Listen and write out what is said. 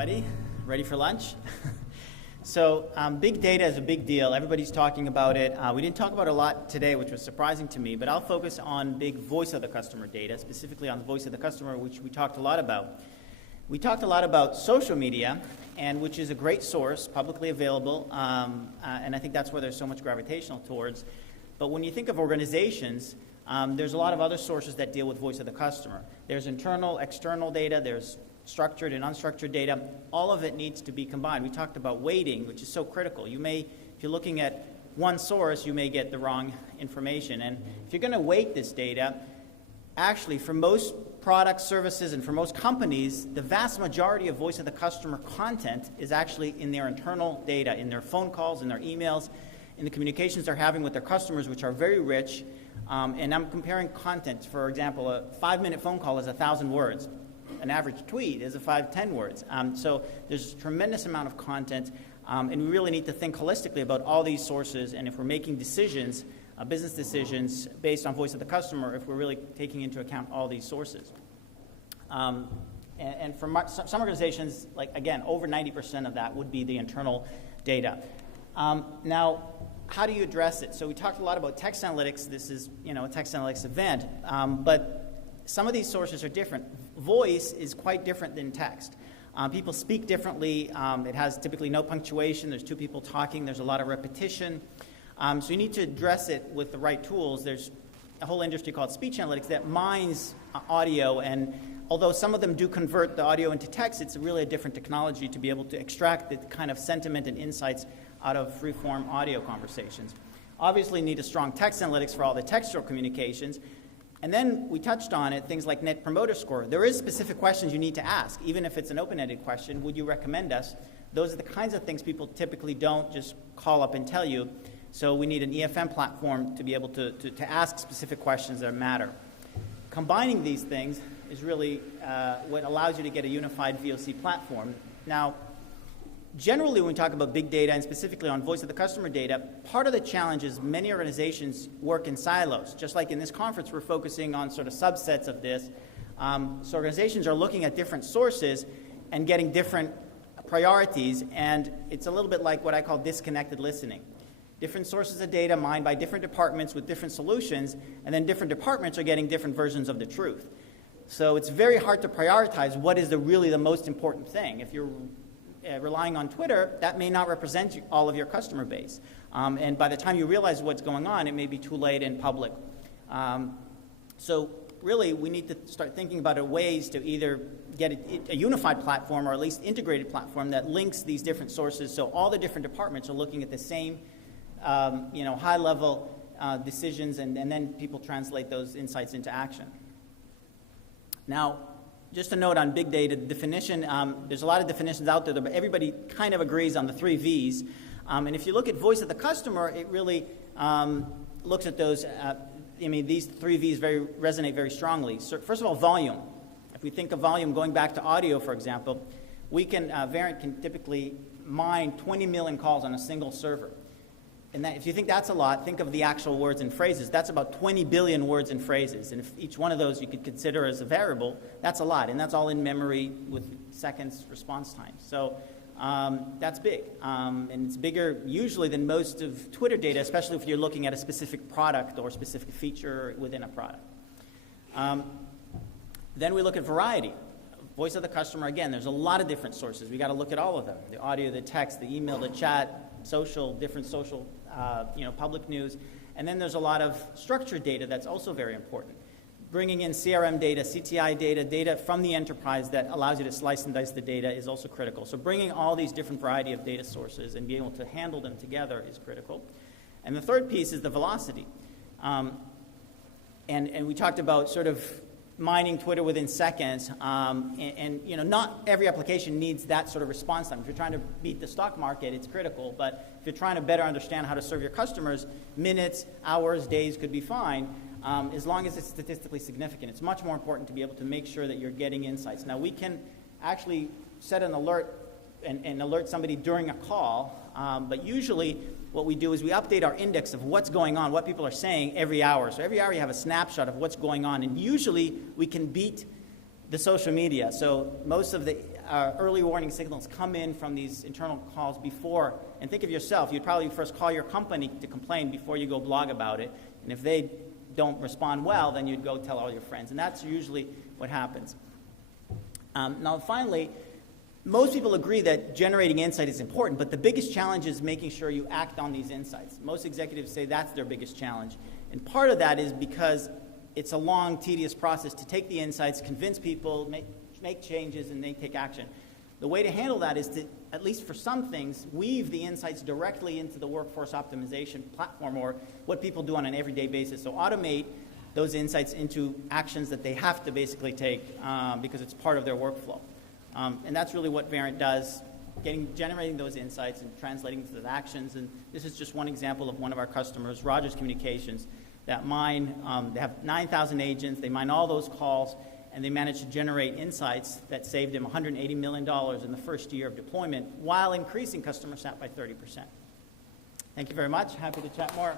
everybody. Ready for lunch? So big data is a big deal. Everybody's talking about it. We didn't talk about it a lot today, which was surprising to me, but I'll focus on big voice of the customer data, specifically on the voice of the customer, which we talked a lot about. We talked a lot about social media, and which is a great source, publicly available, and I think that's where there's so much gravitational towards. But when you think of organizations, there's a lot of other sources that deal with voice of the customer. There's internal, external data, there's structured and unstructured data. All of it needs to be combined. We talked about weighting, which is so critical. You may, if you're looking at one source, you may get the wrong information. And if you're going to weight this data, actually for most products, services, and for most companies, the vast majority of voice of the customer content is actually in their internal data, in their phone calls, in their emails, in the communications they're having with their customers, which are very rich. And I'm comparing content. For example, a 5-minute phone call is 1,000 words. An average tweet is 5-10 words. So there's a tremendous amount of content, and we really need to think holistically about all these sources, and if we're making decisions, business decisions based on voice of the customer, if we're really taking into account all these sources. And for some organizations, like again, over 90% of that would be the internal data. Now, how do you address it? So we talked a lot about text analytics. This is, a text analytics event, but some of these sources are different. Voice is quite different than text. People speak differently. It has typically no punctuation. There's two people talking. There's a lot of repetition. So you need to address it with the right tools. There's a whole industry called speech analytics that mines audio, and although some of them do convert the audio into text, it's really a different technology to be able to extract the kind of sentiment and insights out of free-form audio conversations. Obviously, you need a strong text analytics for all the textual communications. And then we touched on it, things like Net Promoter Score. There is specific questions you need to ask, even if it's an open-ended question. Would you recommend us? Those are the kinds of things people typically don't just call up and tell you. So we need an EFM platform to be able to ask specific questions that matter. Combining these things is really what allows you to get a unified VOC platform. Now, generally, when we talk about big data, and specifically on voice of the customer data, part of the challenge is many organizations work in silos. Just like in this conference, we're focusing on sort of subsets of this. So organizations are looking at different sources and getting different priorities, and it's a little bit like what I call disconnected listening. Different sources of data mined by different departments with different solutions, and then different departments are getting different versions of the truth. So it's very hard to prioritize what is really the most important thing. If you're relying on Twitter, that may not represent all of your customer base. And by the time you realize what's going on, it may be too late in public. So really, we need to start thinking about ways to either get a unified platform or at least integrated platform that links these different sources so all the different departments are looking at the same high-level decisions, and then people translate those insights into action. Now, just a note on big data definition, there's a lot of definitions out there, but everybody kind of agrees on the 3 V's. And if you look at voice of the customer, it really looks at those, these 3 V's resonate very strongly. So first of all, volume. If we think of volume going back to audio, for example, verint can typically mine 20 million calls on a single server. And if you think that's a lot, think of the actual words and phrases. That's about 20 billion words and phrases. And if each one of those you could consider as a variable, that's a lot. And that's all in memory with seconds response time. So that's big. And it's bigger usually than most of Twitter data, especially if you're looking at a specific product or specific feature within a product. Then we look at variety. Voice of the customer, again, there's a lot of different sources. We got to look at all of them. The audio, the text, the email, the chat, different social, public news. And then there's a lot of structured data that's also very important. Bringing in CRM data, CTI data from the enterprise that allows you to slice and dice the data is also critical. So bringing all these different variety of data sources and being able to handle them together is critical. And the third piece is the velocity. And we talked about sort of mining Twitter within seconds, not every application needs that sort of response time. If you're trying to beat the stock market, it's critical, but if you're trying to better understand how to serve your customers, minutes, hours, days could be fine, as long as it's statistically significant. It's much more important to be able to make sure that you're getting insights. Now, we can actually set an alert and alert somebody during a call, but usually what we do is we update our index of what's going on, what people are saying every hour. So every hour you have a snapshot of what's going on, and usually we can beat the social media. So most of the early warning signals come in from these internal calls before, and think of yourself, you'd probably first call your company to complain before you go blog about it, and if they don't respond well, then you'd go tell all your friends, and that's usually what happens. Now finally, most people agree that generating insight is important, but the biggest challenge is making sure you act on these insights. Most executives say that's their biggest challenge, and part of that is because it's a long, tedious process to take the insights, convince people, make changes, and then take action. The way to handle that is to, at least for some things, weave the insights directly into the workforce optimization platform or what people do on an everyday basis. So automate those insights into actions that they have to basically take because it's part of their workflow. And that's really what Verint does, generating those insights and translating to the actions. And this is just one example of one of our customers, Rogers Communications, that mine, they have 9,000 agents, they mine all those calls, and they managed to generate insights that saved them $180 million in the first year of deployment while increasing customer sat by 30%. Thank you very much. Happy to chat more.